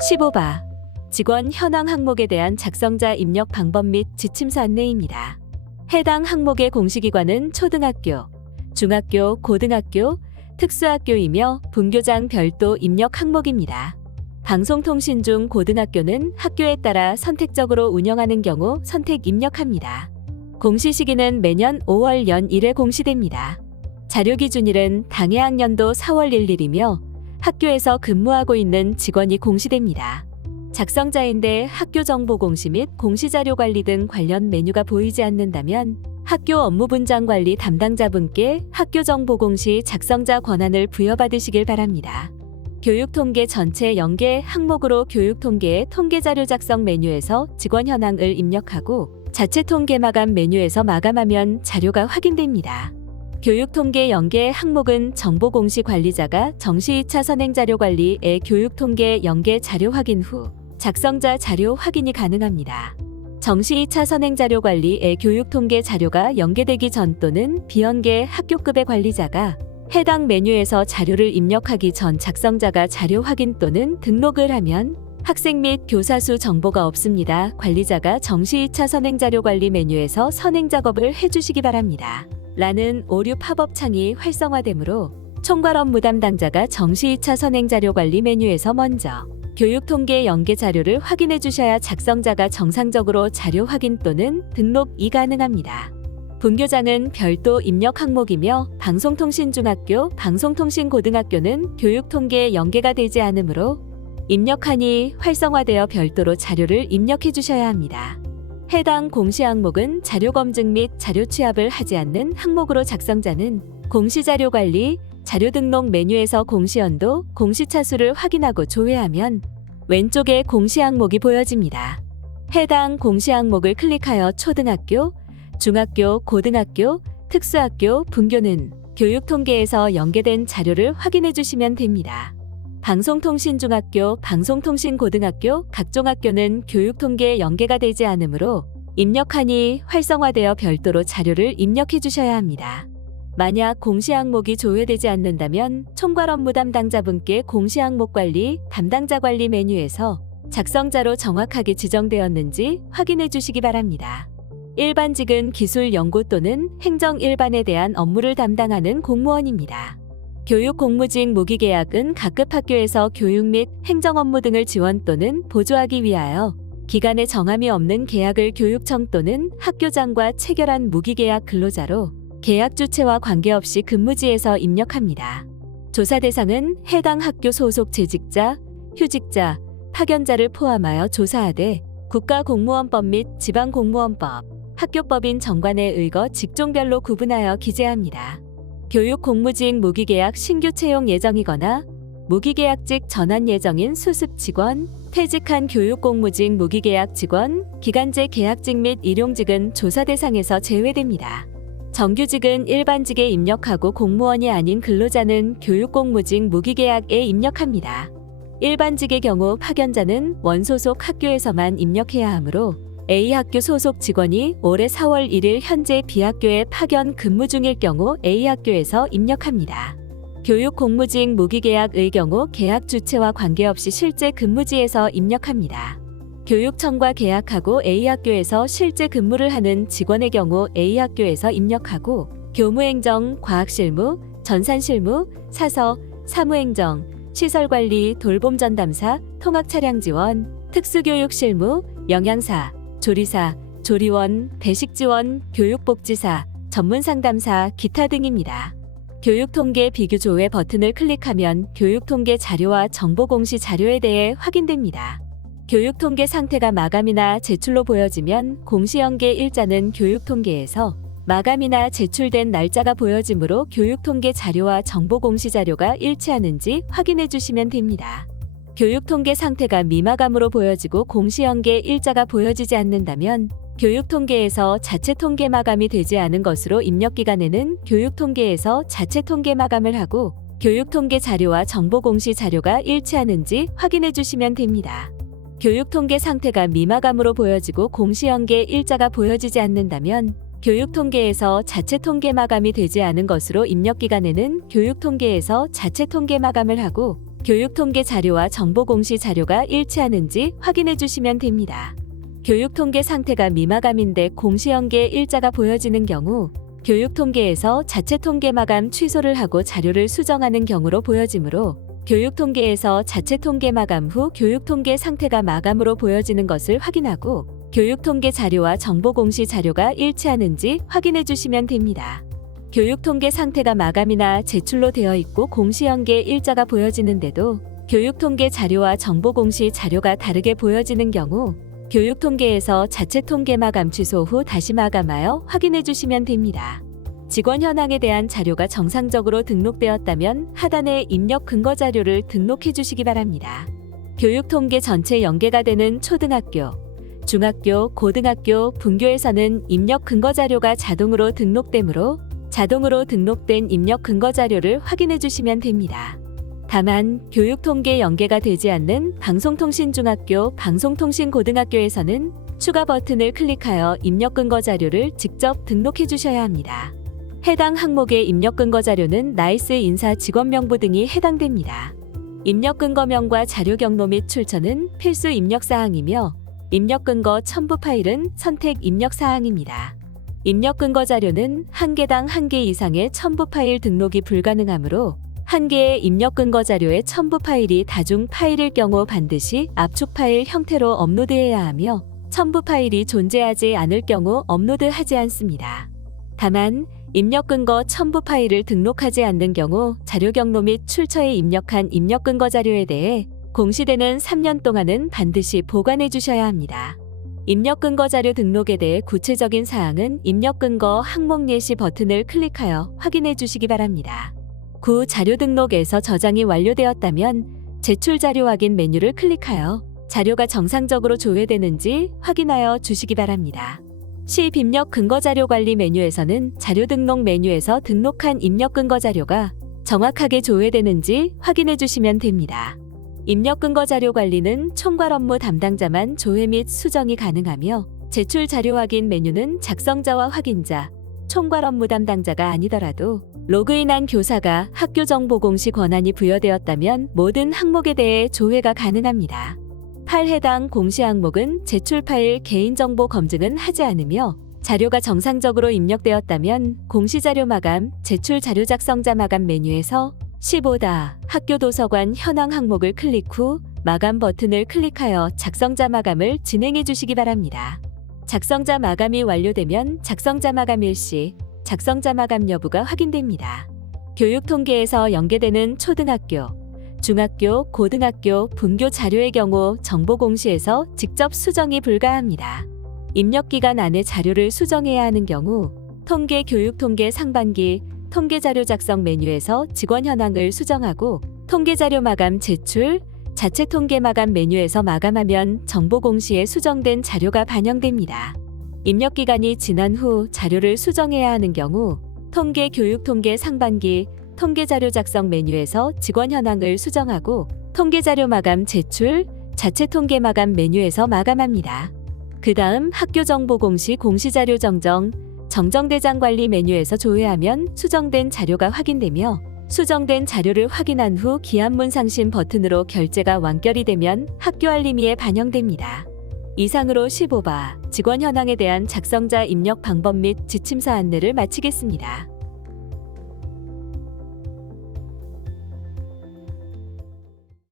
15바 직원 현황 항목에 대한 작성자 입력 방법 및 지침서 안내입니다. 해당 항목의 공시기관은 초등학교, 중학교, 고등학교, 특수학교이며 분교장 별도 입력 항목입니다. 방송통신 중 고등학교는 학교에 따라 선택적으로 운영하는 경우 선택 입력합니다. 공시 시기는 매년 5월 연 1회 공시됩니다. 자료 기준일은 당해 학년도 4월 1일이며 학교에서 근무하고 있는 직원이 공시됩니다. 작성자인데 학교 정보 공시 및 공시자료 관리 등 관련 메뉴가 보이지 않는다면 학교 업무 분장 관리 담당자분께 학교 정보 공시 작성자 권한을 부여받으시길 바랍니다. 교육통계 전체 연계 항목으로 교육통계의 통계자료 작성 메뉴에서 직원 현황을 입력하고 자체 통계 마감 메뉴에서 마감하면 자료가 확인됩니다. 교육통계 연계 항목은 정보공시 관리자가 정시 2차 선행자료 관리의 교육통계 연계 자료 확인 후 작성자 자료 확인이 가능합니다. 정시 2차 선행자료 관리의 교육통계 자료가 연계되기 전 또는 비연계 학교급의 관리자가 해당 메뉴에서 자료를 입력하기 전 작성자가 자료 확인 또는 등록을 하면 학생 및 교사 수 정보가 없습니다. 관리자가 정시 2차 선행자료 관리 메뉴에서 선행 작업을 해주시기 바랍니다. 라는 오류 팝업 창이 활성화되므로 총괄 업무 담당자가 정시 2차 선행자료 관리 메뉴에서 먼저 교육통계 연계 자료를 확인해 주셔야 작성자가 정상적으로 자료 확인 또는 등록이 가능합니다. 분교장은 별도 입력 항목이며 방송통신중학교, 방송통신고등학교는 교육통계 연계가 되지 않으므로 입력하니 활성화되어 별도로 자료를 입력해 주셔야 합니다. 해당 공시 항목은 자료 검증 및 자료 취합을 하지 않는 항목으로 작성자는 공시자료 관리, 자료 등록 메뉴에서 공시연도, 공시차수를 확인하고 조회하면 왼쪽에 공시 항목이 보여집니다. 해당 공시 항목을 클릭하여 초등학교, 중학교, 고등학교, 특수학교, 분교는 교육통계에서 연계된 자료를 확인해 주시면 됩니다. 방송통신중학교, 방송통신고등학교, 각종 학교는 교육통계에 연계가 되지 않으므로 입력하니 활성화되어 별도로 자료를 입력해 주셔야 합니다. 만약 공시 항목이 조회되지 않는다면 총괄 업무 담당자분께 공시 항목 관리, 담당자 관리 메뉴에서 작성자로 정확하게 지정되었는지 확인해 주시기 바랍니다. 일반직은 기술 연구 또는 행정 일반에 대한 업무를 담당하는 공무원입니다. 교육 공무직 무기계약은 각급 학교에서 교육 및 행정 업무 등을 지원 또는 보조하기 위하여 기간에 정함이 없는 계약을 교육청 또는 학교장과 체결한 무기계약 근로자로 계약 주체와 관계없이 근무지에서 입력합니다. 조사 대상은 해당 학교 소속 재직자, 휴직자, 파견자를 포함하여 조사하되 국가공무원법 및 지방공무원법, 학교법인 정관에 의거 직종별로 구분하여 기재합니다. 교육 공무직 무기계약 신규 채용 예정이거나 무기계약직 전환 예정인 수습 직원, 퇴직한 교육 공무직 무기계약 직원, 기간제 계약직 및 일용직은 조사 대상에서 제외됩니다. 정규직은 일반직에 입력하고 공무원이 아닌 근로자는 교육 공무직 무기계약에 입력합니다. 일반직의 경우 파견자는 원소속 학교에서만 입력해야 하므로 A학교 소속 직원이 올해 4월 1일 현재 B학교에 파견 근무 중일 경우 A학교에서 입력합니다. 교육 공무직 무기계약의 경우 계약 주체와 관계없이 실제 근무지에서 입력합니다. 교육청과 계약하고 A학교에서 실제 근무를 하는 직원의 경우 A학교에서 입력하고 교무행정, 과학실무, 전산실무, 사서, 사무행정, 시설관리, 돌봄전담사, 통학차량지원, 특수교육실무, 영양사, 조리사, 조리원, 배식지원, 교육복지사, 전문상담사, 기타 등입니다. 교육통계 비교조회 버튼을 클릭하면 교육통계 자료와 정보공시 자료에 대해 확인됩니다. 교육통계 상태가 마감이나 제출로 보여지면 공시연계 일자는 교육통계에서 마감이나 제출된 날짜가 보여지므로 교육통계 자료와 정보공시 자료가 일치하는지 확인해 주시면 됩니다. 교육통계 상태가 미마감으로 보여지고 공시연계 일자가 보여지지 않는다면 교육통계에서 자체 통계 마감이 되지 않은 것으로 입력기간에는 교육통계에서 자체 통계 마감을 하고 교육통계 자료와 정보공시 자료가 일치하는지 확인해 주시면 됩니다. 교육통계 상태가 미마감으로 보여지고 공시연계 일자가 보여지지 않는다면 교육통계에서 자체 통계 마감이 되지 않은 것으로 입력기간에는 교육통계에서 자체 통계 마감을 하고 교육통계 자료와 정보 공시 자료가 일치하는지 확인해 주시면 됩니다. 교육통계 상태가 미마감인데 공시연계 일자가 보여지는 경우 교육통계에서 자체 통계 마감 취소를 하고 자료를 수정하는 경우로 보여지므로 교육통계에서 자체 통계 마감 후 교육통계 상태가 마감으로 보여지는 것을 확인하고 교육통계 자료와 정보 공시 자료가 일치하는지 확인해 주시면 됩니다. 교육통계 상태가 마감이나 제출로 되어 있고 공시연계 일자가 보여지는데도 교육통계 자료와 정보 공시 자료가 다르게 보여지는 경우 교육통계에서 자체 통계 마감 취소 후 다시 마감하여 확인해 주시면 됩니다. 직원 현황에 대한 자료가 정상적으로 등록되었다면 하단에 입력 근거 자료를 등록해 주시기 바랍니다. 교육통계 전체 연계가 되는 초등학교, 중학교, 고등학교, 분교에서는 입력 근거 자료가 자동으로 등록되므로 자동으로 등록된 입력 근거 자료를 확인해 주시면 됩니다. 다만 교육통계 연계가 되지 않는 방송통신중학교, 방송통신고등학교에서는 추가 버튼을 클릭하여 입력 근거 자료를 직접 등록해 주셔야 합니다. 해당 항목의 입력 근거 자료는 나이스 인사 직원 명부 등이 해당됩니다. 입력 근거명과 자료 경로 및 출처는 필수 입력 사항이며 입력 근거 첨부 파일은 선택 입력 사항입니다. 입력 근거 자료는 한 개당 한 개 이상의 첨부 파일 등록이 불가능하므로 한 개의 입력 근거 자료의 첨부 파일이 다중 파일일 경우 반드시 압축 파일 형태로 업로드해야 하며 첨부 파일이 존재하지 않을 경우 업로드하지 않습니다. 다만 입력 근거 첨부 파일을 등록하지 않는 경우 자료 경로 및 출처에 입력한 입력 근거 자료에 대해 공시되는 3년 동안은 반드시 보관해 주셔야 합니다. 입력 근거 자료 등록에 대해 구체적인 사항은 입력 근거 항목 예시 버튼을 클릭하여 확인해 주시기 바랍니다. 구 자료 등록에서 저장이 완료되었다면 제출 자료 확인 메뉴를 클릭하여 자료가 정상적으로 조회되는지 확인하여 주시기 바랍니다. 10 입력 근거 자료 관리 메뉴에서는 자료 등록 메뉴에서 등록한 입력 근거 자료가 정확하게 조회되는지 확인해 주시면 됩니다. 입력 근거 자료 관리는 총괄 업무 담당자만 조회 및 수정이 가능하며 제출 자료 확인 메뉴는 작성자와 확인자, 총괄 업무 담당자가 아니더라도 로그인한 교사가 학교 정보 공시 권한이 부여되었다면 모든 항목에 대해 조회가 가능합니다. 8 해당 공시 항목은 제출 파일 개인정보 검증은 하지 않으며 자료가 정상적으로 입력되었다면 공시 자료 마감, 제출 자료 작성자 마감 메뉴에서 15다 학교 도서관 현황 항목을 클릭 후 마감 버튼을 클릭하여 작성자 마감을 진행해 주시기 바랍니다. 작성자 마감이 완료되면 작성자 마감 일시, 작성자 마감 여부가 확인됩니다. 교육통계에서 연계되는 초등학교, 중학교, 고등학교, 분교 자료의 경우 정보 공시에서 직접 수정이 불가합니다. 입력기간 안에 자료를 수정해야 하는 경우 통계 교육통계 상반기 통계자료 작성 메뉴에서 직원 현황을 수정하고 통계자료 마감 제출, 자체 통계 마감 메뉴에서 마감하면 정보 공시에 수정된 자료가 반영됩니다. 입력기간이 지난 후 자료를 수정해야 하는 경우 통계 교육통계 상반기 통계자료 작성 메뉴에서 직원 현황을 수정하고 통계자료 마감 제출, 자체 통계 마감 메뉴에서 마감합니다. 그 다음 학교 정보 공시 공시자료 정정대장 관리 메뉴에서 조회하면 수정된 자료가 확인되며 수정된 자료를 확인한 후 기한문 상신 버튼으로 결제가 완결이 되면 학교 알림이에 반영됩니다. 이상으로 15바 직원 현황에 대한 작성자 입력 방법 및 지침서 안내를 마치겠습니다.